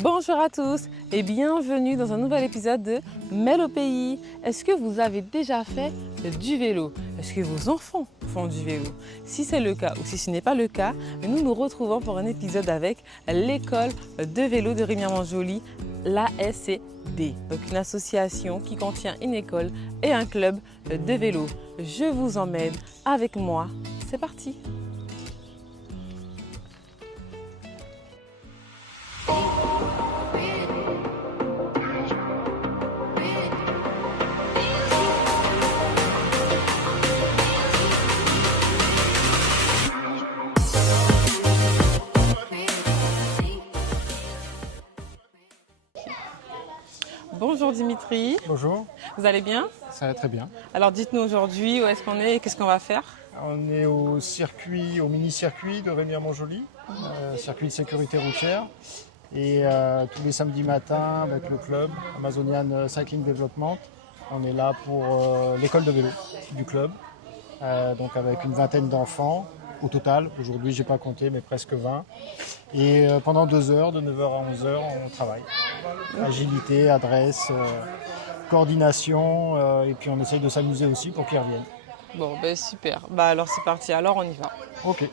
Bonjour à tous et bienvenue dans un nouvel épisode de Mêle au pays. Est-ce que vous avez déjà fait du vélo? Est-ce que vos enfants font du vélo? Si c'est le cas ou si ce n'est pas le cas, nous nous retrouvons pour un épisode avec l'école de vélo de Remiremont-Joly, l'ASCD. Donc une association qui contient une école et un club de vélo. Je vous emmène avec moi. C'est parti! Bonjour Dimitri. Bonjour, Vous allez bien? ça va très bien. Alors dites-nous aujourd'hui où est-ce qu'on est et qu'est-ce qu'on va faire? On est au mini-circuit de Remiremont-Joly, circuit de sécurité routière. Et tous les samedis matins, avec le club Amazonian Cycling Development, on est là pour l'école de vélo du club. Donc avec une vingtaine d'enfants au total. Aujourd'hui, je n'ai pas compté, mais presque 20. Et pendant 2 heures, de 9h à 11h, on travaille. Agilité, adresse, coordination, et puis on essaye de s'amuser aussi pour qu'ils reviennent. Bon, ben super. Bah alors c'est parti, alors on y va. Ok.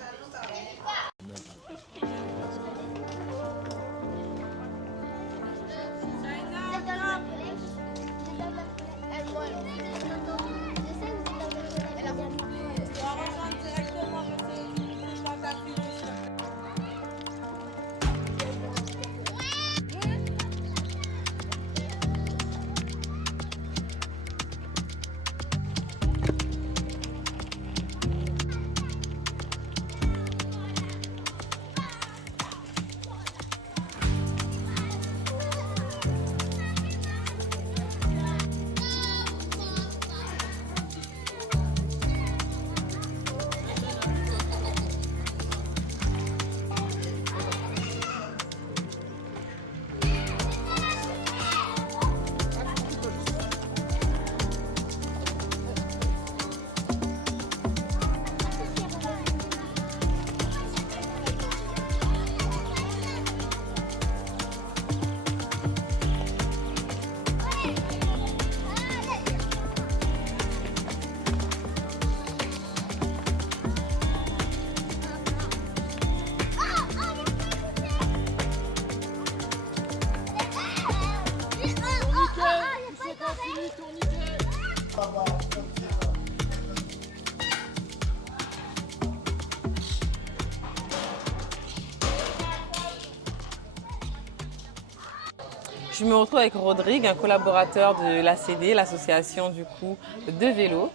Je me retrouve avec Rodrigue, un collaborateur de l'ACD, l'association du coup de vélo.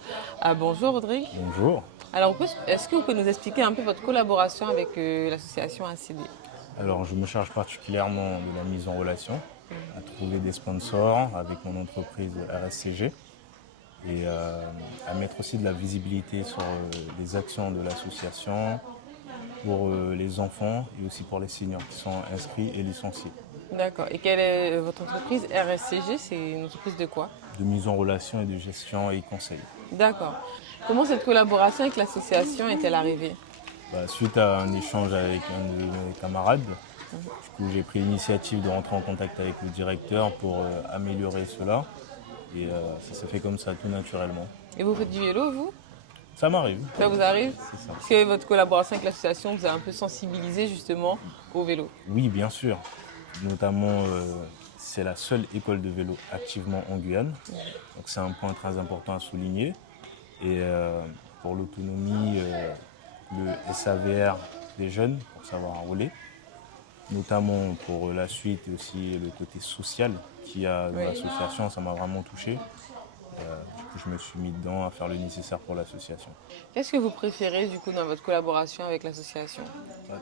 Bonjour Rodrigue. Bonjour. Alors est-ce que vous pouvez nous expliquer un peu votre collaboration avec l'association ACD? Alors, je me charge particulièrement de la mise en relation, à trouver des sponsors avec mon entreprise RSCG et à mettre aussi de la visibilité sur les actions de l'association pour les enfants et aussi pour les seniors qui sont inscrits et licenciés. D'accord. Et quelle est votre entreprise RSCG? C'est une entreprise de quoi? De mise en relation et de gestion et conseil. D'accord. Comment cette collaboration avec l'association est-elle arrivée? Suite à un échange avec un de mes camarades, du coup, j'ai pris l'initiative de rentrer en contact avec le directeur pour améliorer cela. Et ça s'est fait comme ça, tout naturellement. Et vous faites du vélo, vous? Ça m'arrive. Ça vous arrive? C'est ça. Est-ce que votre collaboration avec l'association vous a un peu sensibilisé justement au vélo? Oui, bien sûr. Notamment, c'est la seule école de vélo activement en Guyane. Donc c'est un point très important à souligner. Et pour l'autonomie, le SAVR des jeunes, pour savoir rouler. Notamment pour la suite et aussi le côté social qu'il y a dans l'association, ça m'a vraiment touché. Du coup, je me suis mis dedans à faire le nécessaire pour l'association. Qu'est-ce que vous préférez du coup dans votre collaboration avec l'association?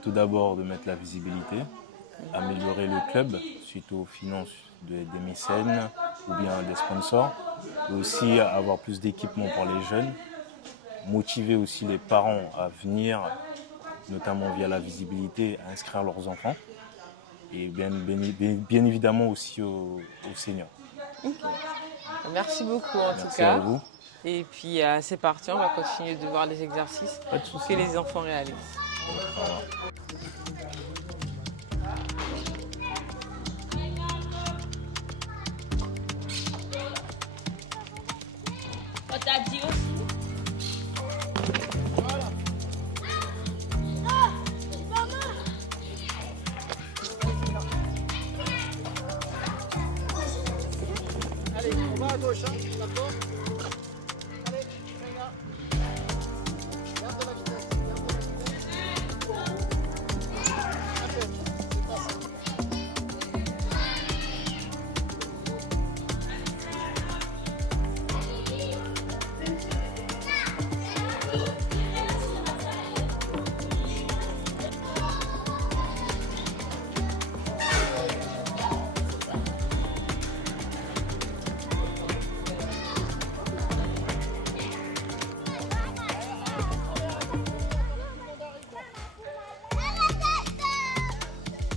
Tout d'abord, de mettre la visibilité, améliorer le club suite aux finances des mécènes ou bien des sponsors, et aussi avoir plus d'équipements pour les jeunes, motiver aussi les parents à venir, notamment via la visibilité, à inscrire leurs enfants, et bien évidemment aussi aux seniors. Okay. Merci beaucoup en tout Merci cas. à vous. Et puis c'est parti, on va continuer de voir les exercices que les enfants réalisent. gauche, hein, d'accord. Allez, regarde. Garde de la vitesse, garde de la vitesse. Allez, c'est passé.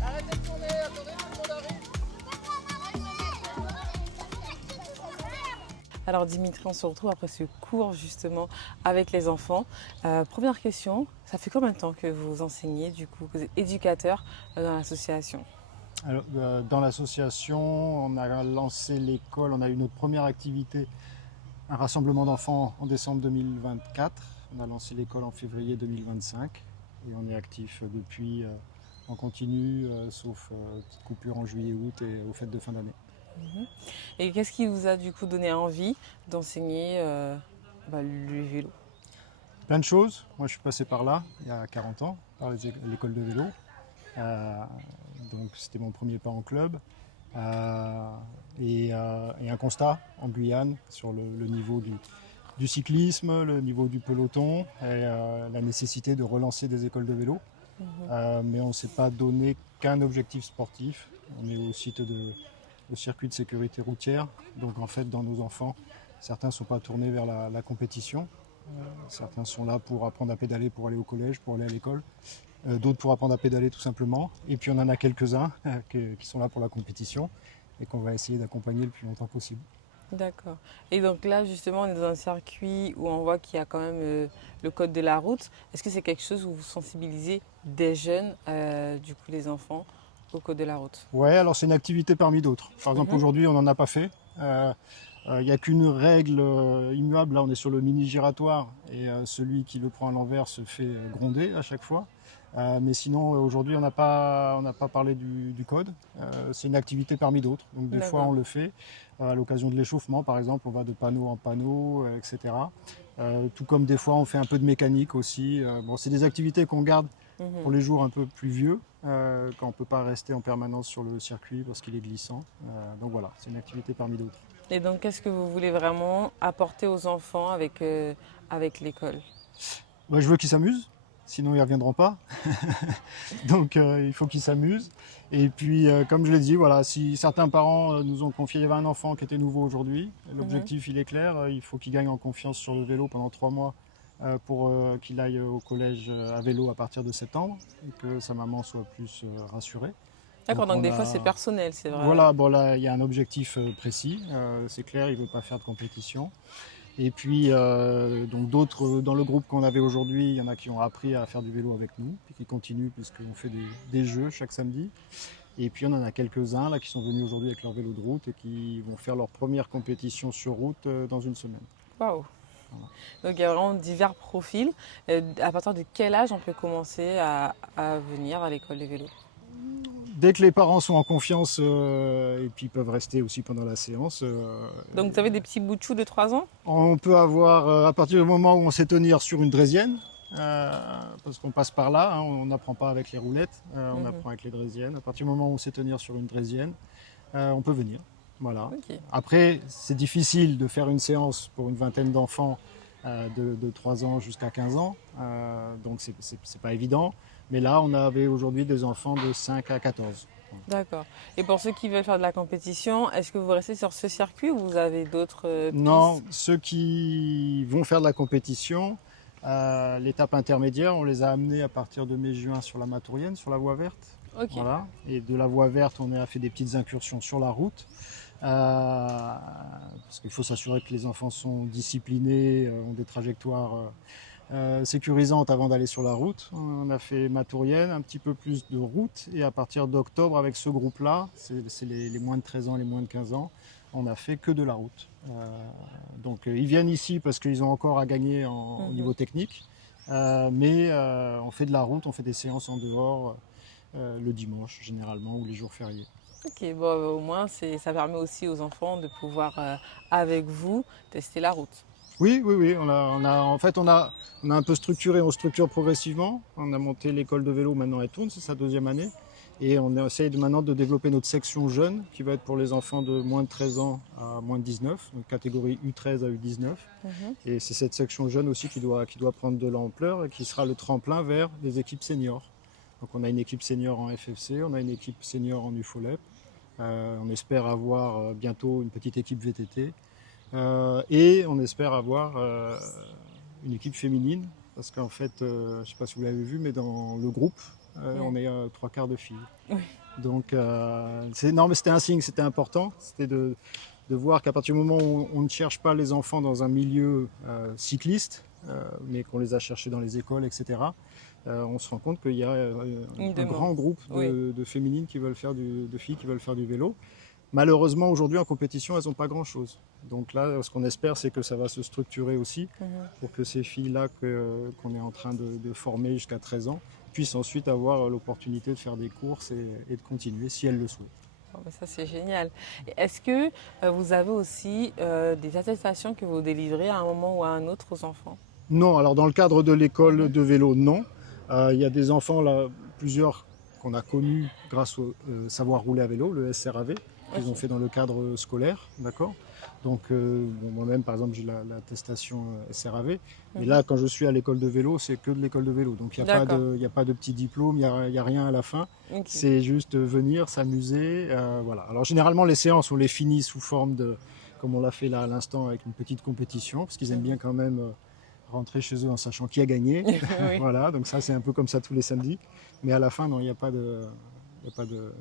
Arrêtez de tourner, attendez, tout le monde arrive. Alors Dimitri, on se retrouve après ce cours justement avec les enfants. Première question, ça fait combien de temps que vous enseignez, du coup, que vous êtes éducateur dans l'association? Alors, dans l'association, on a lancé l'école, on a eu notre première activité, un rassemblement d'enfants en décembre 2024. On a lancé l'école en février 2025 et on est actif depuis en continu, sauf petite coupure en juillet-août et aux fêtes de fin d'année. Et qu'est-ce qui vous a du coup donné envie d'enseigner le vélo? Plein de choses. Moi, je suis passé par là il y a 40 ans, par l'école de vélo. Donc, c'était mon premier pas en club. Et un constat en Guyane sur le niveau du cyclisme, le niveau du peloton et la nécessité de relancer des écoles de vélo. Mais on ne s'est pas donné qu'un objectif sportif. On est au circuit de sécurité routière. Donc en fait, dans nos enfants, certains ne sont pas tournés vers la compétition. Certains sont là pour apprendre à pédaler, pour aller au collège, pour aller à l'école. D'autres pour apprendre à pédaler tout simplement. Et puis on en a quelques-uns qui sont là pour la compétition et qu'on va essayer d'accompagner le plus longtemps possible. D'accord. Et donc là, justement, on est dans un circuit où on voit qu'il y a quand même le code de la route. Est-ce que c'est quelque chose où vous sensibilisez des jeunes, du coup les enfants, au code de la route? Ouais, alors c'est une activité parmi d'autres. Par exemple, aujourd'hui, on n'en a pas fait. Il n'y a qu'une règle immuable. Là, on est sur le mini giratoire et celui qui le prend à l'envers se fait gronder à chaque fois. Mais sinon, aujourd'hui, on n'a pas parlé du code. C'est une activité parmi d'autres. Donc, des fois, on le fait. À l'occasion de l'échauffement, par exemple, on va de panneau en panneau, etc. Tout comme des fois, on fait un peu de mécanique aussi. Bon, c'est des activités qu'on garde pour les jours un peu plus vieux, quand on ne peut pas rester en permanence sur le circuit parce qu'il est glissant. Donc voilà, c'est une activité parmi d'autres. Et donc, qu'est-ce que vous voulez vraiment apporter aux enfants avec l'école? Je veux qu'ils s'amusent, sinon ils ne reviendront pas. Donc il faut qu'ils s'amusent. Et puis, comme je l'ai dit, voilà, si certains parents nous ont confié, il y avait un enfant qui était nouveau aujourd'hui. L'objectif, il est clair, il faut qu'il gagne en confiance sur le vélo pendant 3 mois pour qu'il aille au collège à vélo à partir de septembre et que sa maman soit plus rassurée. D'accord, donc des fois c'est personnel, c'est vrai. Voilà, bon là il y a un objectif précis, c'est clair, il ne veut pas faire de compétition. Et puis donc d'autres dans le groupe qu'on avait aujourd'hui, il y en a qui ont appris à faire du vélo avec nous, et qui continuent puisqu'on fait des jeux chaque samedi. Et puis on en a quelques-uns là qui sont venus aujourd'hui avec leur vélo de route et qui vont faire leur première compétition sur route dans une semaine. Waouh! Voilà. Donc il y a vraiment divers profils. À partir de quel âge on peut commencer à venir à l'école de vélo? Dès que les parents sont en confiance et puis peuvent rester aussi pendant la séance. Donc vous avez des petits bouts de chou de 3 ans? On peut avoir, à partir du moment où on sait tenir sur une draisienne, parce qu'on passe par là, hein, on n'apprend pas avec les roulettes, on apprend avec les draisiennes. À partir du moment où on sait tenir sur une draisienne, on peut venir. Voilà. Okay. Après, c'est difficile de faire une séance pour une vingtaine d'enfants de 3 ans jusqu'à 15 ans, donc c'est pas évident. Mais là, on avait aujourd'hui des enfants de 5 à 14. D'accord. Et pour ceux qui veulent faire de la compétition, est-ce que vous restez sur ce circuit ou vous avez d'autres pistes? Non, ceux qui vont faire de la compétition, l'étape intermédiaire, on les a amenés à partir de mai-juin sur la Matourienne, sur la voie verte. Okay. Voilà. Et de la voie verte, on a fait des petites incursions sur la route. Parce qu'il faut s'assurer que les enfants sont disciplinés, ont des trajectoires sécurisante avant d'aller sur la route. On a fait Matourienne, un petit peu plus de route et à partir d'octobre avec ce groupe-là, c'est les moins de 13 ans, les moins de 15 ans, on n'a fait que de la route. Donc ils viennent ici parce qu'ils ont encore à gagner au niveau technique, mais on fait de la route, on fait des séances en dehors le dimanche généralement ou les jours fériés. Ok, bon, au moins, ça permet aussi aux enfants de pouvoir, avec vous, tester la route. Oui, oui, oui. En fait, on a un peu structuré, on structure progressivement. On a monté l'école de vélo, maintenant elle tourne, c'est sa 2e année. Et on essaye maintenant de développer notre section jeune, qui va être pour les enfants de moins de 13 ans à moins de 19, donc catégorie U13 à U19. Mhm. Et c'est cette section jeune aussi qui doit prendre de l'ampleur et qui sera le tremplin vers des équipes seniors. Donc on a une équipe senior en FFC, on a une équipe senior en UFOLEP. On espère avoir bientôt une petite équipe VTT. Et on espère avoir une équipe féminine, parce qu'en fait, je ne sais pas si vous l'avez vu, mais dans le groupe, on est 3/4 de filles. Oui. Donc, non, mais c'était un signe, c'était important. C'était de voir qu'à partir du moment où on ne cherche pas les enfants dans un milieu cycliste, mais qu'on les a cherchés dans les écoles, etc., on se rend compte qu'il y a un grand groupe de féminines qui veulent faire de filles qui veulent faire du vélo. Malheureusement, aujourd'hui, en compétition, elles n'ont pas grand-chose. Donc là, ce qu'on espère, c'est que ça va se structurer aussi pour que ces filles-là qu'on est en train de former jusqu'à 13 ans puissent ensuite avoir l'opportunité de faire des courses et de continuer si elles le souhaitent. Oh, ben ça, c'est génial. Est-ce que vous avez aussi des attestations que vous délivrez à un moment ou à un autre aux enfants? Non, alors dans le cadre de l'école de vélo, non. Il y a des enfants, là, plusieurs qu'on a connus grâce au savoir rouler à vélo, le SRAV, qu'ils ont fait dans le cadre scolaire, d'accord. Donc moi-même, par exemple, j'ai l'attestation SRAV. Mais là, quand je suis à l'école de vélo, c'est que de l'école de vélo. Donc il n'y a pas de petit diplôme, il n'y a rien à la fin. Okay. C'est juste venir, s'amuser. Voilà. Alors généralement, les séances, on les finit sous forme de, comme on l'a fait là à l'instant, avec une petite compétition, parce qu'ils aiment bien quand même rentrer chez eux en sachant qui a gagné. Oui. Voilà, donc ça, c'est un peu comme ça tous les samedis. Mais à la fin, non, il n'y a pas de... Il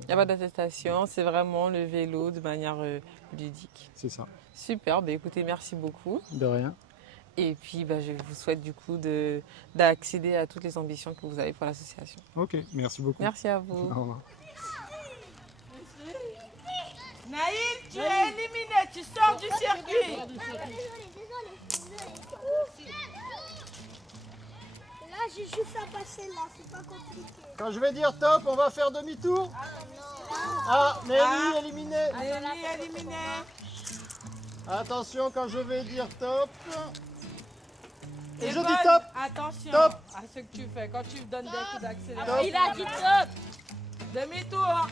n'y a pas d'attestation, c'est vraiment le vélo de manière ludique. C'est ça. Super, bah écoutez, merci beaucoup. De rien. Et puis bah, je vous souhaite du coup d'accéder à toutes les ambitions que vous avez pour l'association. Ok, merci beaucoup. Merci à vous. Au revoir. Naïl, tu es éliminé, tu sors du circuit. Là, j'ai juste à passer là, c'est pas compliqué. Quand je vais dire top, on va faire demi-tour. Ah, Nelly éliminée. Nelly éliminée. Attention quand je vais dire top. Et je bonne. dis top. Attention top. À ce que tu fais quand tu donnes des coups d'accélération. Il a dit top. Demi-tour.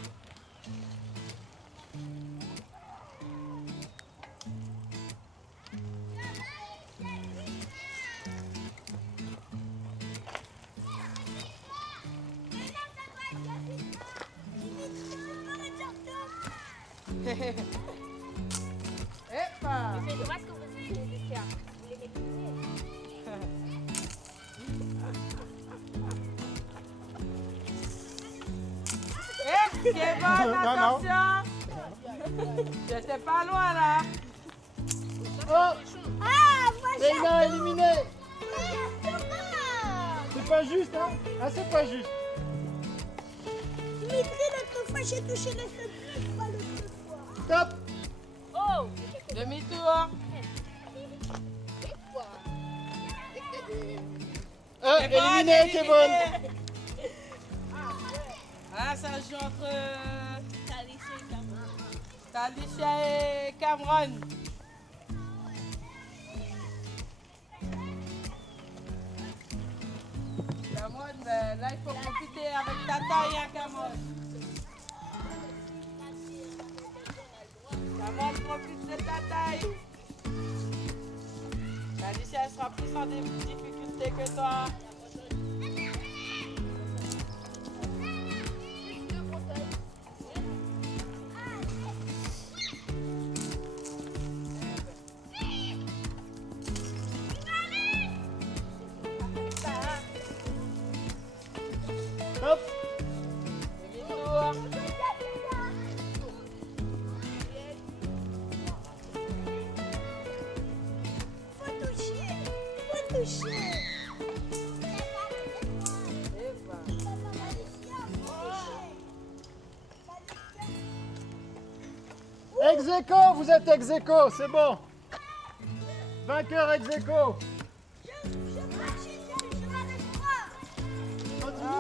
Kevin, attention. J'étais pas loin là. Oh, moi Leïla éliminée. C'est pas juste, hein. Ah, c'est pas juste. Dimitri, l'autre fois, j'ai touché le feu, pas l'autre fois. Top. Oh. Demi-tour. Éliminé, Kevin. Ah, ça joue entre Talisha et Cameron. Cameron, ben, là il faut compter avec ta taille, hein, Cameron. Cameron, profite de ta taille. Talisha, elle sera plus en difficulté que toi. Top. Demi-tour. Faut toucher. Ex-aequo, vous êtes ex-aequo, c'est bon. Vainqueur ex-aequo.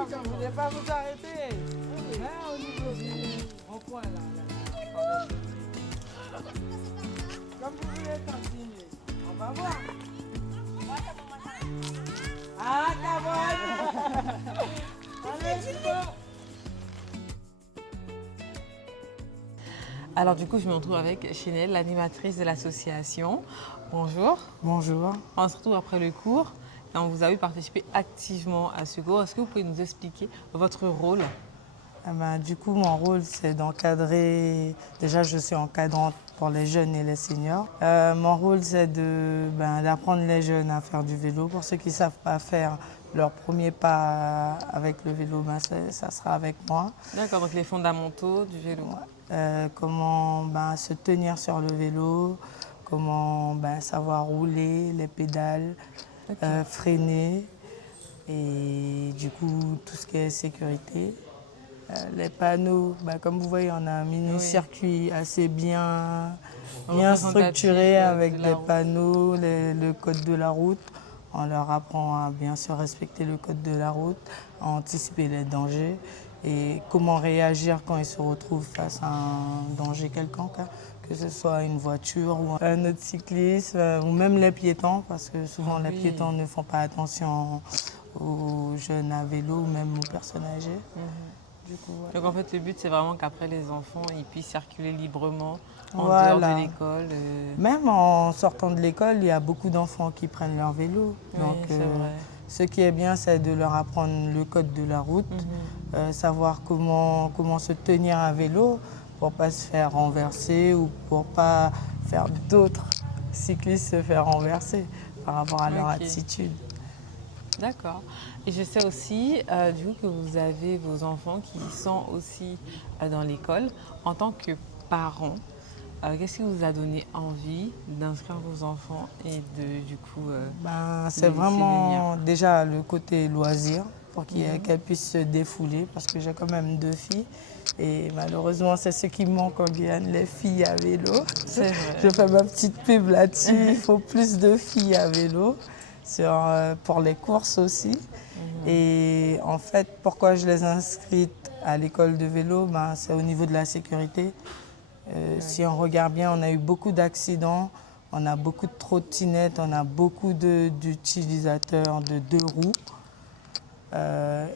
Vous ne voulez pas vous arrêter. Au niveau du rond-point là. Alors du coup, je me retrouve avec Chinelle, l'animatrice de l'association. Bonjour. Bonjour. On se retrouve après le cours et on vous a vu participer activement à ce cours. Est-ce que vous pouvez nous expliquer votre rôle? Du coup, mon rôle, c'est d'encadrer. Déjà, je suis encadrante pour les jeunes et les seniors. Mon rôle, c'est d'apprendre les jeunes à faire du vélo. Pour ceux qui ne savent pas faire leur premier pas avec le vélo, ça sera avec moi. D'accord, donc les fondamentaux du vélo. Comment se tenir sur le vélo, comment savoir rouler, les pédales, freiner et du coup tout ce qui est sécurité. Les panneaux, comme vous voyez, on a un mini-circuit assez bien structuré avec des panneaux, le code de la route. On leur apprend à bien sûr respecter le code de la route, à anticiper les dangers et comment réagir quand ils se retrouvent face à un danger quelconque, que ce soit une voiture ou un autre cycliste ou même les piétons, parce que souvent les piétons ne font pas attention aux jeunes à vélo ou même aux personnes âgées. Du coup, voilà. Donc en fait, le but, c'est vraiment qu'après les enfants, ils puissent circuler librement en Voilà. dehors de l'école. Même en sortant de l'école, il y a beaucoup d'enfants qui prennent leur vélo. Oui, Donc, c'est vrai. ce qui est bien, c'est de leur apprendre le code de la route, savoir comment se tenir à vélo pour ne pas se faire renverser ou pour ne pas faire d'autres cyclistes se faire renverser par rapport à leur attitude. D'accord. Et je sais aussi du coup, que vous avez vos enfants qui sont aussi dans l'école. En tant que parent, qu'est-ce qui vous a donné envie d'inscrire vos enfants et de du coup c'est vraiment déjà le côté loisir pour qu'elles puissent se défouler parce que j'ai quand même 2 filles et malheureusement c'est ce qui manque en Guyane, les filles à vélo. C'est vrai. Je fais ma petite pub là-dessus, il faut plus de filles à vélo. Pour les courses aussi. Et en fait, pourquoi je les ai inscrites à l'école de vélo, c'est au niveau de la sécurité. Si on regarde bien, on a eu beaucoup d'accidents, on a beaucoup de trottinettes, on a beaucoup d'utilisateurs de 2 roues.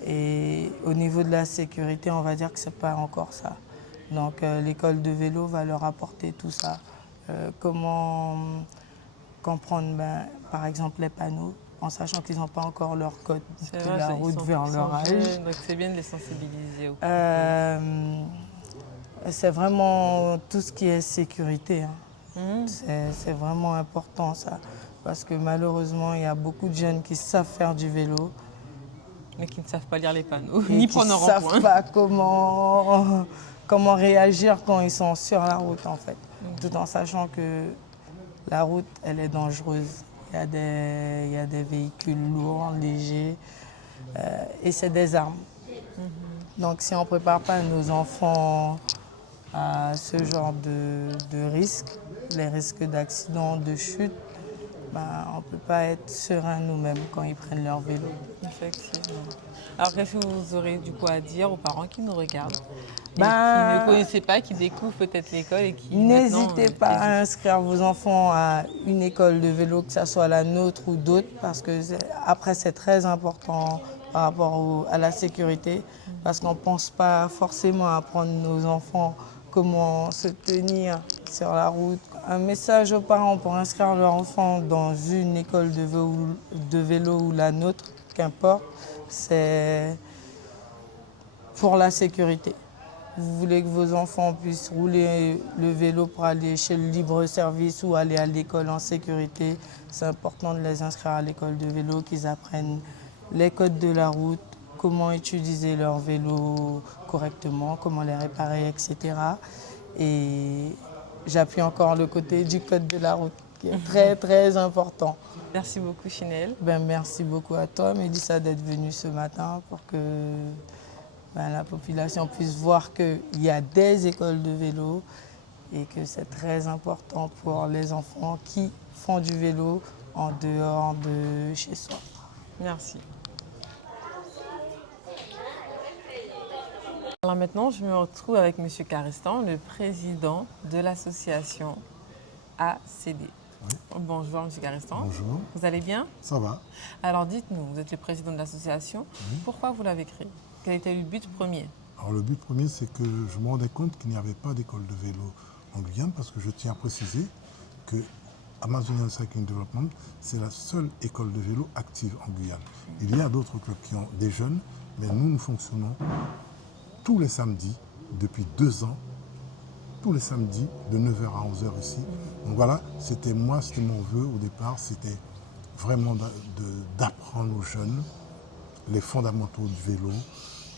Et au niveau de la sécurité, on va dire que ce n'est pas encore ça. Donc l'école de vélo va leur apporter tout ça. Comment comprendre par exemple les panneaux en sachant qu'ils n'ont pas encore leur code de la route vers leur âge. Donc c'est bien de les sensibiliser. C'est vraiment tout ce qui est sécurité. C'est vraiment important ça. Parce que malheureusement, il y a beaucoup de jeunes qui savent faire du vélo. Mais qui ne savent pas lire les panneaux, ni prendre un rond-point. Qui ne savent pas comment réagir quand ils sont sur la route en fait. Tout en sachant que la route, elle est dangereuse. Il y a des véhicules lourds, légers, et c'est des armes. Donc si on ne prépare pas nos enfants à ce genre de risques, les risques d'accident, de chute, on ne peut pas être serein nous-mêmes quand ils prennent leur vélo. Effectivement. Alors qu'est-ce que vous aurez du coup à dire aux parents qui nous regardent et qui ne connaissaient pas, qui découvrent peut-être l'école et qui n'hésitez pas à inscrire vos enfants à une école de vélo, que ce soit la nôtre ou d'autres, parce que après c'est très important par rapport à la sécurité, parce qu'on ne pense pas forcément à apprendre nos enfants comment se tenir sur la route. Un message aux parents pour inscrire leur enfant dans une école de vélo ou la nôtre, qu'importe, c'est pour la sécurité. Vous voulez que vos enfants puissent rouler le vélo pour aller chez le libre-service ou aller à l'école en sécurité. C'est important de les inscrire à l'école de vélo, qu'ils apprennent les codes de la route, comment utiliser leur vélo correctement, comment les réparer, etc. Et j'appuie encore le côté du code de la route, qui est très, très important. Merci beaucoup, Chinelle. Merci beaucoup à toi, Mélissa, d'être venue ce matin pour que la population puisse voir qu'il y a des écoles de vélo et que c'est très important pour les enfants qui font du vélo en dehors de chez soi. Merci. Alors maintenant, je me retrouve avec M. Carestan, le président de l'association ACD. Oui. Bonjour M. Carestan. Bonjour. Vous allez bien? Ça va. Alors dites-nous, vous êtes le président de l'association. Pourquoi vous l'avez créé? Quel était le but premier? Alors le but premier, c'est que je me rendais compte qu'il n'y avait pas d'école de vélo en Guyane, parce que je tiens à préciser que Amazonian Cycling Development, c'est la seule école de vélo active en Guyane. Il y a d'autres clubs qui ont des jeunes, mais nous fonctionnons tous les samedis, depuis 2 ans, tous les samedis, de 9h à 11h ici. Donc voilà, c'était mon vœu au départ, c'était vraiment d'apprendre aux jeunes les fondamentaux du vélo.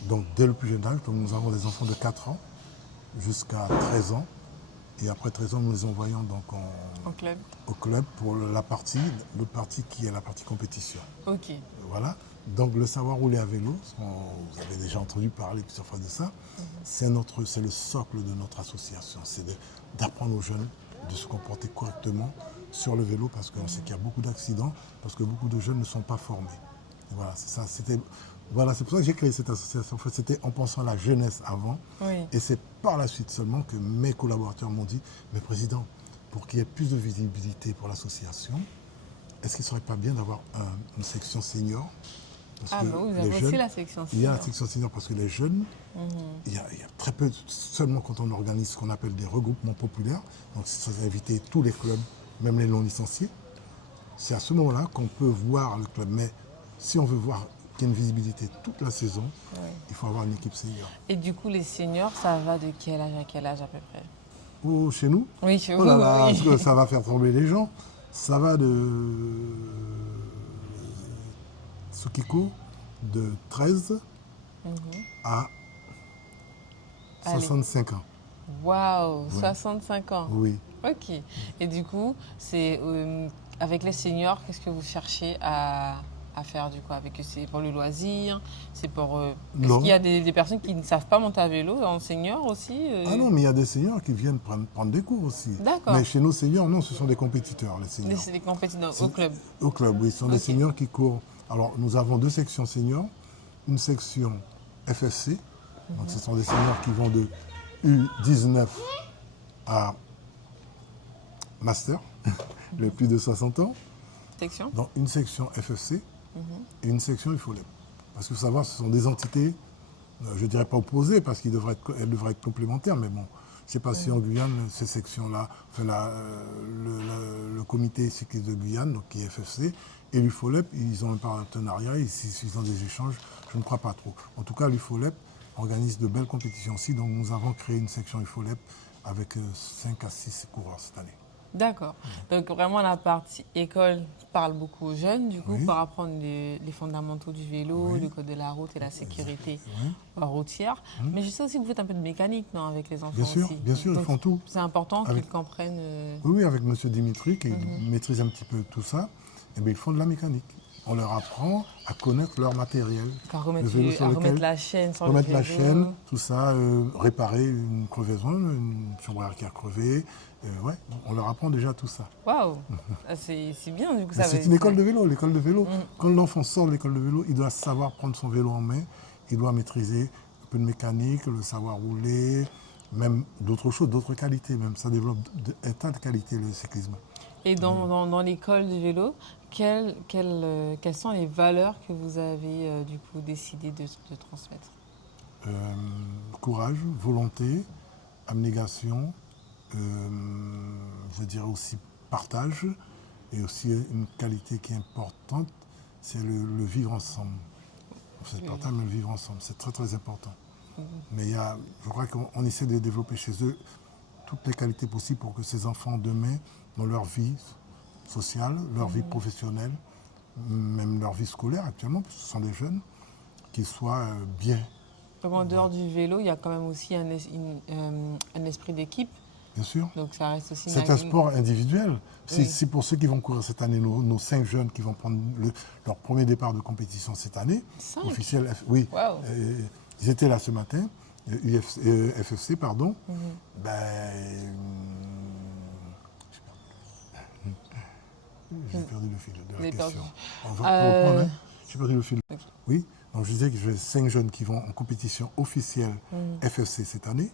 Donc dès le plus jeune âge, comme nous avons des enfants de 4 ans jusqu'à 13 ans, et après 13 ans, nous les envoyons donc au club pour l'autre partie qui est la partie compétition. Ok. Voilà. Donc le savoir rouler à vélo, vous avez déjà entendu parler plusieurs fois de ça, c'est le socle de notre association. C'est d'apprendre aux jeunes de se comporter correctement sur le vélo, parce qu'on sait qu'il y a beaucoup d'accidents, parce que beaucoup de jeunes ne sont pas formés. Et voilà, c'est ça. Voilà, c'est pour ça que j'ai créé cette association. En fait, c'était en pensant à la jeunesse avant. Oui. Et c'est par la suite seulement que mes collaborateurs m'ont dit, mais président, pour qu'il y ait plus de visibilité pour l'association, est-ce qu'il ne serait pas bien d'avoir une section senior? Parce que vous avez aussi la section senior. Il y a la section senior parce que les jeunes, il y a très peu, seulement quand on organise ce qu'on appelle des regroupements populaires, donc c'est inviter tous les clubs, même les non-licenciés. C'est à ce moment-là qu'on peut voir le club. Mais si on veut voir qu'il y a une visibilité toute la saison, il faut avoir une équipe senior. Et du coup, les seniors, ça va de quel âge à quel âge à peu près? Oh, chez nous? Oui, chez vous. Oh là là, oui. parce que ça va faire trembler les gens. Ça va de Sukiko de 13 à 65 ans. Waouh, 65 ans. Oui. Ok. Et du coup, c'est avec les seniors, qu'est-ce que vous cherchez à faire du coup avec eux? C'est pour le loisir? C'est pour est-ce qu'il y a des personnes qui ne savent pas monter à vélo en senior aussi? Ah non, mais il y a des seniors qui viennent prendre des cours aussi. D'accord. Mais chez nos seniors, non, ce sont des compétiteurs, les seniors. C'est des compétiteurs au club? Au club, oui. Ce sont des seniors qui courent. Alors, nous avons 2 sections seniors. Une section FFC. Donc, ce sont des seniors qui vont de U19 à Master, les plus de 60 ans. Section? Donc, une section FFC et une section IFOLEP. Parce que, faut savoir, ce sont des entités, je ne dirais pas opposées, parce qu'elles devraient être complémentaires, mais bon, je ne sais pas si en Guyane, ces sections-là, enfin, le comité cycliste de Guyane, donc, qui est FFC, et l'UFOLEP, ils ont un partenariat, ils ont des échanges, je ne crois pas trop. En tout cas, l'UFOLEP organise de belles compétitions aussi, donc nous avons créé une section UFOLEP avec 5 à 6 coureurs cette année. D'accord. Donc vraiment la partie école parle beaucoup aux jeunes, du coup, pour apprendre les fondamentaux du vélo, le code de la route et la sécurité routière. Mais je sais aussi que vous faites un peu de mécanique, non, avec les enfants aussi. Bien sûr, ils font tout. C'est important qu'ils comprennent. Oui, avec M. Dimitri, qui maîtrise un petit peu tout ça, eh bien, ils font de la mécanique. On leur apprend à connaître leur matériel. À remettre la chaîne sur le vélo. Remettre la chaîne, tout ça, réparer une crevaison, une chambre à air qui a crevé. Ouais, on leur apprend déjà tout ça. Waouh, c'est bien du coup. C'est une école de vélo. L'école de vélo, quand l'enfant sort de l'école de vélo, il doit savoir prendre son vélo en main, il doit maîtriser un peu de mécanique, le savoir rouler, même d'autres choses, d'autres qualités même. Ça développe un tas de qualités, le cyclisme. Et dans l'école du vélo, quelles sont les valeurs que vous avez du coup décidé de transmettre? Courage, volonté, abnégation, je dirais aussi partage, et aussi une qualité qui est importante, c'est le vivre ensemble. C'est le partage, mais le vivre ensemble, c'est très très important. Mais je crois qu'on essaie de développer chez eux toutes les qualités possibles pour que ces enfants demain, dans leur vie sociale, leur vie professionnelle, même leur vie scolaire actuellement, parce que ce sont des jeunes, qu'ils soient bien. Donc en dehors du vélo, il y a quand même aussi un esprit d'équipe. Bien sûr. Donc ça reste aussi c'est un sport individuel. C'est pour ceux qui vont courir cette année, nos 5 jeunes qui vont prendre leur premier départ de compétition cette année. 5 officiel, oui. Wow. Ils étaient là ce matin, FFC, pardon. J'ai perdu le fil de la question. On va reprendre, hein. J'ai perdu le fil. Okay. Oui, donc je disais que j'ai 5 jeunes qui vont en compétition officielle FFC cette année.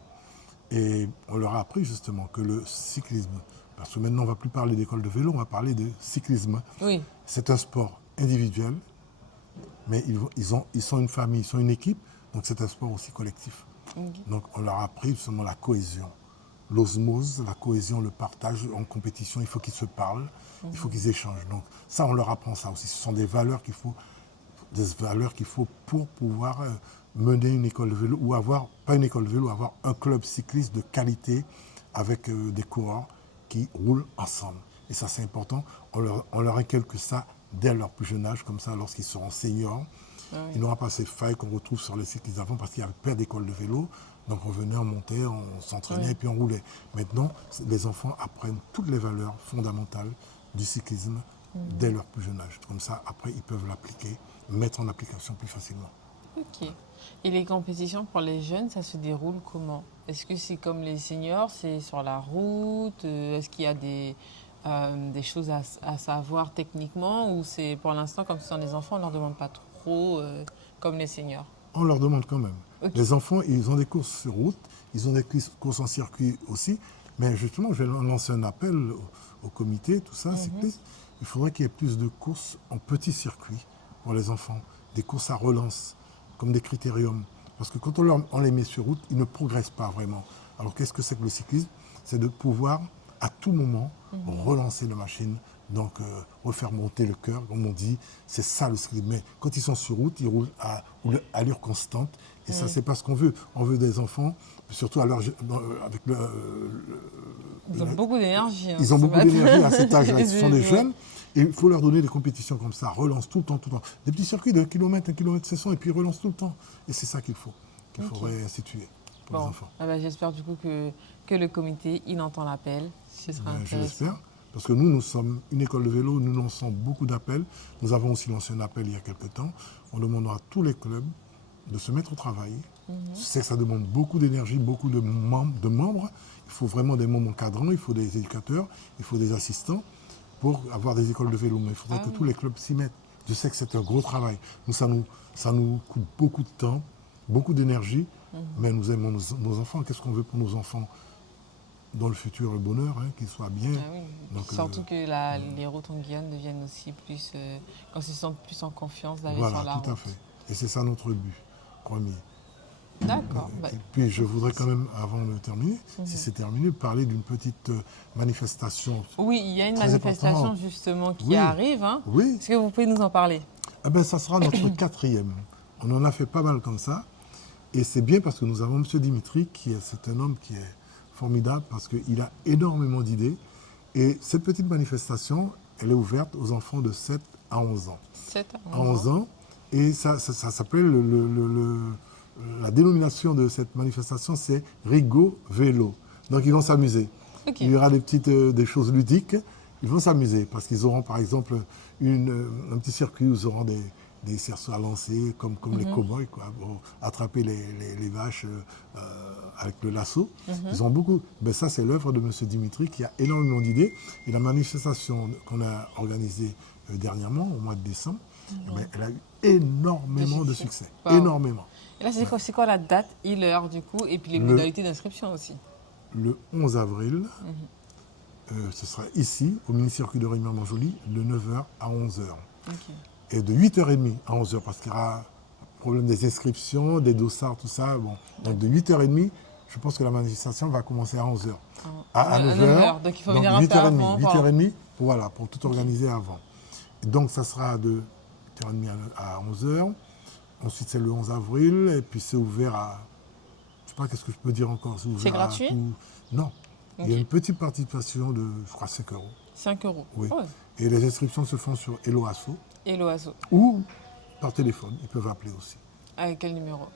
Et on leur a appris justement que le cyclisme, parce que maintenant on ne va plus parler d'école de vélo, on va parler de cyclisme. Oui. C'est un sport individuel, mais ils sont une famille, ils sont une équipe, donc c'est un sport aussi collectif. Donc on leur a appris justement la cohésion, l'osmose, la cohésion, le partage en compétition. Il faut qu'ils se parlent, il faut qu'ils échangent. Donc ça, on leur apprend ça aussi. Ce sont des valeurs qu'il faut pour pouvoir mener une école de vélo ou avoir, pas une école de vélo, avoir un club cycliste de qualité avec des coureurs qui roulent ensemble. Et ça, c'est important. On leur inculque ça dès leur plus jeune âge, comme ça, lorsqu'ils seront seniors. Il n'aura pas ces failles qu'on retrouve sur les cyclistes d'avant parce qu'il n'y avait pas d'école de vélo. Donc on venait, on montait, on s'entraînait et puis on roulait. Maintenant, les enfants apprennent toutes les valeurs fondamentales du cyclisme dès leur plus jeune âge. Comme ça, après, ils peuvent l'appliquer, mettre en application plus facilement. Ok. Et les compétitions pour les jeunes, ça se déroule comment? Est-ce que c'est comme les seniors, c'est sur la route? Est-ce qu'il y a des choses à savoir techniquement? Ou c'est pour l'instant, comme ce sont des enfants, on ne leur demande pas trop comme les seniors? On leur demande quand même. Okay. Les enfants, ils ont des courses sur route, ils ont des courses en circuit aussi. Mais justement, je vais lancer un appel au comité, tout ça, cycliste. Il faudrait qu'il y ait plus de courses en petits circuits pour les enfants, des courses à relance, comme des critériums. Parce que quand on les met sur route, ils ne progressent pas vraiment. Alors qu'est-ce que c'est que le cyclisme? C'est de pouvoir, à tout moment, relancer la machine, donc refaire monter le cœur, comme on dit. C'est ça le cyclisme. Mais quand ils sont sur route, ils roulent à allure constante. Et ça, c'est pas ce qu'on veut. On veut des enfants, surtout avec ils ont beaucoup d'énergie. Ils ont beaucoup d'énergie à cet âge-là. Ce sont des jeunes. Et il faut leur donner des compétitions comme ça, relance tout le temps, tout le temps. Des petits circuits de 1 km 700, et puis relance tout le temps. Et c'est ça qu'il faudrait instituer pour les enfants. Ah ben, j'espère du coup que le comité, il entend l'appel. Ce sera intéressant. Je l'espère. Parce que nous sommes une école de vélo, nous lançons beaucoup d'appels. Nous avons aussi lancé un appel il y a quelques temps. On demandera à tous les clubs de se mettre au travail. Ça demande beaucoup d'énergie, beaucoup de membres. Il faut vraiment des membres encadrants, il faut des éducateurs, il faut des assistants pour avoir des écoles de vélo. Mais il faudrait que tous les clubs s'y mettent. Je sais que c'est un gros travail. Ça nous coûte beaucoup de temps, beaucoup d'énergie, mais nous aimons nos enfants. Qu'est-ce qu'on veut pour nos enfants? Dans le futur, le bonheur, qu'ils soient bien. Donc, surtout que les routes en Guyane deviennent aussi plus, quand ils se sentent plus en confiance d'aller sur la route. Voilà, tout à fait. Et c'est ça notre but, premier. D'accord. Et puis je voudrais quand même, avant de terminer, si c'est terminé, parler d'une petite manifestation. Oui, il y a une manifestation justement qui arrive. Hein. Oui. Est-ce que vous pouvez nous en parler? Ça sera notre 4e. On en a fait pas mal comme ça. Et c'est bien parce que nous avons M. Dimitri, c'est un homme qui est formidable parce qu'il a énormément d'idées. Et cette petite manifestation, elle est ouverte aux enfants de 7 à 11 ans. 7 à 11 ans. Et ça s'appelle la dénomination de cette manifestation, c'est Rigo Vélo. Donc ils vont s'amuser. Okay. Il y aura des choses ludiques. Ils vont s'amuser parce qu'ils auront par exemple un petit circuit où ils auront des cerceaux à lancer comme les cow-boys, pour attraper les vaches avec le lasso. Ils ont beaucoup. Ça, c'est l'œuvre de M. Dimitri qui a énormément d'idées. Et la manifestation qu'on a organisée dernièrement, au mois de décembre, elle a eu énormément de succès. Wow. Énormément. Et là, c'est quoi la date et l'heure du coup, et puis les modalités d'inscription aussi? Le 11 avril, ce sera ici, au mini-circuit de Rémy-Montjoly, de 9h à 11h. Okay. Et de 8h30 à 11h, parce qu'il y aura problème des inscriptions, des dossards, tout ça. Bon. Donc de 8h30, je pense que la manifestation va commencer à 11h. À 9h. Donc il faut venir un peu avant. 8h30, voilà, pour tout organiser avant. Et donc ça sera de 8h30 à 11h. Ensuite, c'est le 11 avril, et puis c'est ouvert à... Je ne sais pas qu'est-ce que je peux dire encore. C'est gratuit? Non. Okay. Il y a une petite participation de, je crois, 5 €. 5 €? Oui. Oh. Et les inscriptions se font sur Hello Asso. Hello Asso. Ou par téléphone. Ils peuvent appeler aussi. Avec quel numéro?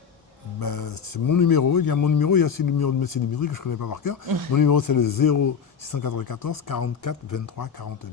C'est mon numéro. Il y a mon numéro, il y a aussi le numéro de M. Dimitri que je ne connais pas par cœur. Mon numéro, c'est le 0694 44 23 42.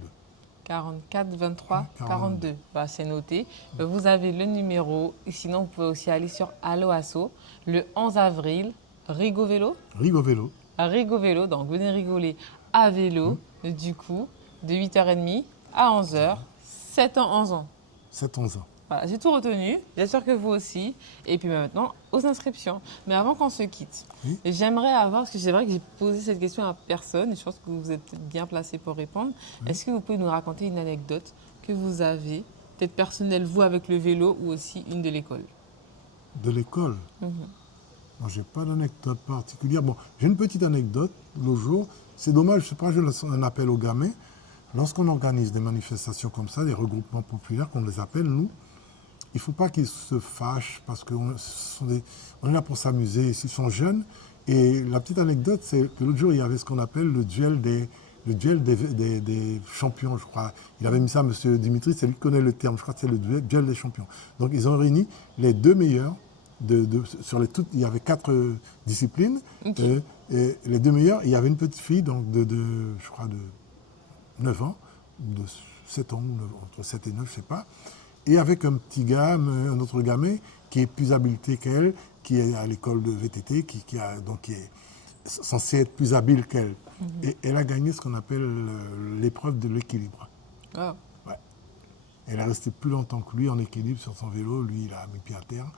44 23 42. C'est noté. Vous avez le numéro. Et sinon, vous pouvez aussi aller sur Allo Asso le 11 avril. Rigo Vélo. Rigo Vélo. Rigo Vélo. Donc, venez rigoler à vélo, du coup, de 8h30 à 11h. 7 ans, 11 ans. 7-11 ans. Voilà, j'ai tout retenu. J'espère que vous aussi. Et puis maintenant, aux inscriptions. Mais avant qu'on se quitte, j'aimerais avoir, parce que c'est vrai que j'ai posé cette question à personne, et je pense que vous êtes bien placé pour répondre. Est-ce que vous pouvez nous raconter une anecdote que vous avez, peut-être personnelle, vous, avec le vélo, ou aussi une de l'école? De l'école? Moi, j'ai pas d'anecdote particulière. Bon, j'ai une petite anecdote. L'autre jour, c'est dommage, je sais pas, je lance un appel aux gamins. Lorsqu'on organise des manifestations comme ça, des regroupements populaires, qu'on les appelle, nous, il ne faut pas qu'ils se fâchent parce qu'on on est là pour s'amuser. S'ils sont jeunes. Et la petite anecdote, c'est que l'autre jour, il y avait ce qu'on appelle le duel des champions, je crois. Il avait mis ça, M. Dimitri, c'est lui qui connaît le terme. Je crois que c'est le duel des champions. Donc, ils ont réuni les 2 meilleurs. Sur il y avait 4 disciplines. Ok. Et les 2 meilleurs, il y avait une petite fille donc je crois, de 9 ans, de 7 ans, entre 7 et 9, je ne sais pas. Et avec un petit gars, un autre gamin, qui est plus habilité qu'elle, qui est à l'école de VTT, qui est censé être plus habile qu'elle. Et elle a gagné ce qu'on appelle l'épreuve de l'équilibre. Oh. Ouais. Elle est restée plus longtemps que lui en équilibre sur son vélo. Lui, il a mis pied à terre.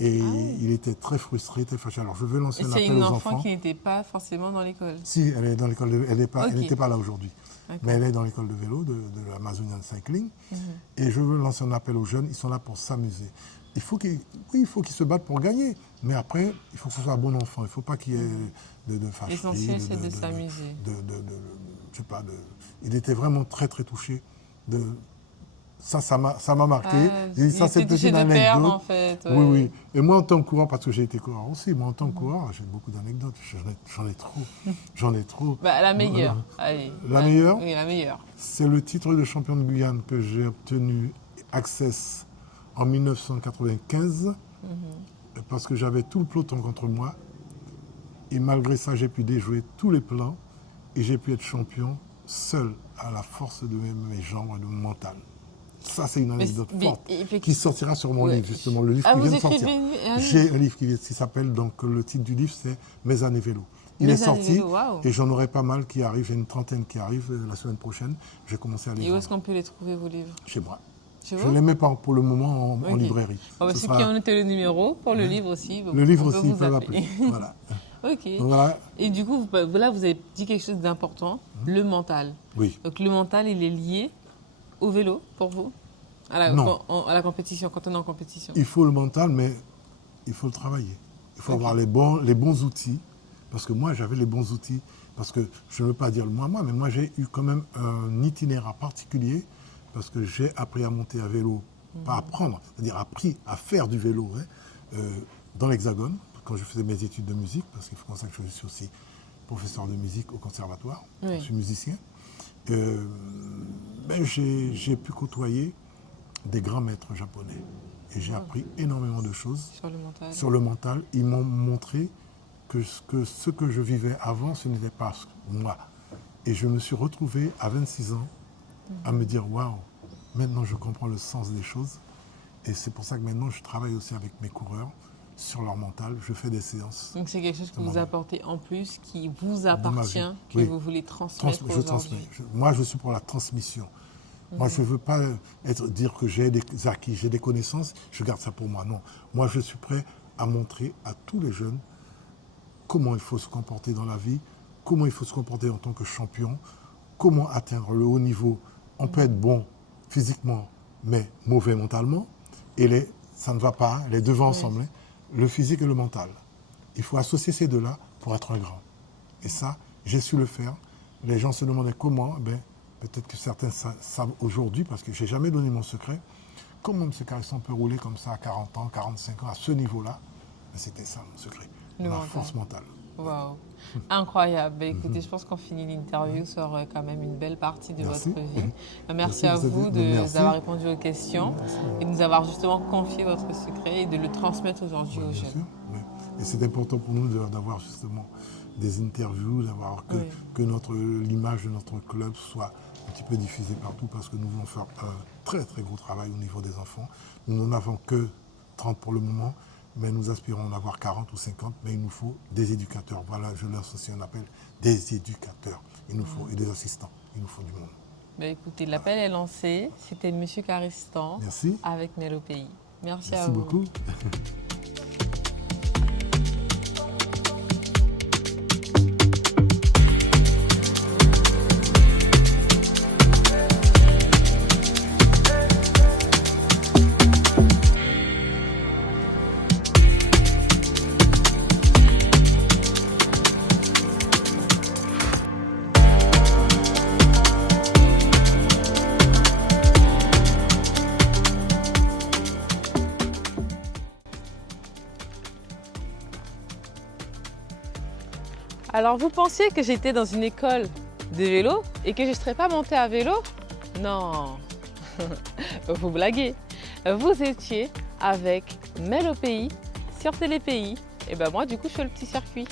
Et il était très frustré, très fâché. Alors, je vais lancer Et un c'est appel une aux enfant enfants. qui n'était pas forcément dans l'école. Si, elle est dans l'école. Elle n'était pas là aujourd'hui. D'accord. Mais elle est dans l'école de vélo de l'Amazonian Cycling. Et je veux lancer un appel aux jeunes. Ils sont là pour s'amuser. Il faut qu'ils se battent pour gagner. Mais après, il faut que ce soit un bon enfant. Il ne faut pas qu'il y ait de fâcherie. L'essentiel, c'est de s'amuser. Je sais pas, il était vraiment très, très touché. Ça m'a marqué. Il ça, c'est était touché une de anecdote. perdre, en fait. Ouais. Oui, oui. Et moi, en tant que coureur, parce que j'ai été coureur aussi, moi, en tant que coureur, j'ai beaucoup d'anecdotes. J'en ai trop. J'en ai trop. Bah, la meilleure. Allez. La meilleure Oui, la meilleure. C'est le titre de champion de Guyane que j'ai obtenu Access en 1995, parce que j'avais tout le peloton contre moi. Et malgré ça, j'ai pu déjouer tous les plans et j'ai pu être champion seul à la force de mes jambes et de mon mental. Ça, c'est une anecdote forte qui sortira sur mon livre, justement, le livre qui vient de sortir. J'ai un livre qui s'appelle, donc le titre du livre, c'est Mes années vélo. Il est sorti et j'en aurai pas mal qui arrivent. J'ai une trentaine qui arrivent la semaine prochaine. J'ai commencé à les Et où vendre. est-ce qu'on peut les trouver, vos livres? Chez moi. Chez Je vous? ne les mets pas pour le moment en librairie. Bon, bah, ceux qui ont noté le numéro, pour le livre aussi, Le livre aussi, ils ils peuvent appeler. Voilà. Ok. Donc, voilà. Et du coup, là, vous avez dit quelque chose d'important, le mental. Oui. Donc le mental, il est lié au vélo, pour vous? Non. À la compétition, quand on est en compétition. Il faut le mental, mais il faut le travailler. Il faut avoir les bons outils. Parce que moi, j'avais les bons outils. Parce que je ne veux pas dire le moi, mais moi, j'ai eu quand même un itinéraire particulier. Parce que j'ai appris à monter à vélo, pas à apprendre, c'est-à-dire appris à faire du vélo dans l'Hexagone, quand je faisais mes études de musique, parce qu'il faut qu'on sache que je suis aussi professeur de musique au conservatoire, je suis musicien. J'ai pu côtoyer des grands maîtres japonais. Et j'ai appris énormément de choses sur le mental. Ils m'ont montré que ce que je vivais avant, ce n'était pas moi. Et je me suis retrouvé à 26 ans à me dire, waouh, maintenant je comprends le sens des choses. Et c'est pour ça que maintenant je travaille aussi avec mes coureurs sur leur mental. Je fais des séances. Donc c'est quelque chose que vous apportez en plus, qui vous appartient, que vous voulez transmettre aux gens. Moi, je suis pour la transmission. Moi, je ne veux pas dire que j'ai des acquis, j'ai des connaissances, je garde ça pour moi. Non. Moi, je suis prêt à montrer à tous les jeunes comment il faut se comporter dans la vie, comment il faut se comporter en tant que champion, comment atteindre le haut niveau. On peut être bon physiquement, mais mauvais mentalement. Et ça ne va pas, les deux vont ensemble, le physique et le mental. Il faut associer ces deux-là pour être un grand. Et ça, j'ai su le faire. Les gens se demandaient comment. Peut-être que certains savent aujourd'hui, parce que je n'ai jamais donné mon secret. Comment M. Carisson peut rouler comme ça à 40 ans, 45 ans, à ce niveau-là? C'était ça mon secret, la force mentale. Waouh, incroyable. Écoutez, je pense qu'on finit l'interview sur quand même une belle partie de votre vie. Merci à vous d'avoir répondu aux questions et de nous avoir justement confié votre secret et de le transmettre aujourd'hui aux jeunes. Et c'est important pour nous d'avoir justement des interviews, d'avoir que l'image de notre club soit un petit peu diffusée partout, parce que nous voulons faire un très très gros travail au niveau des enfants. Nous n'en avons que 30 pour le moment, mais nous aspirons en avoir 40 ou 50, mais il nous faut des éducateurs. Voilà, je leur associe un appel, des éducateurs. Il nous faut, et des assistants. Il nous faut du monde. Écoutez, l'appel est lancé. C'était M. Caristan avec Melo Pays. Merci à vous. Merci beaucoup. Alors vous pensiez que j'étais dans une école de vélo et que je ne serais pas montée à vélo? Non, vous blaguez. Vous étiez avec Mel au pays sur Télépays. Et ben moi du coup je fais le petit circuit.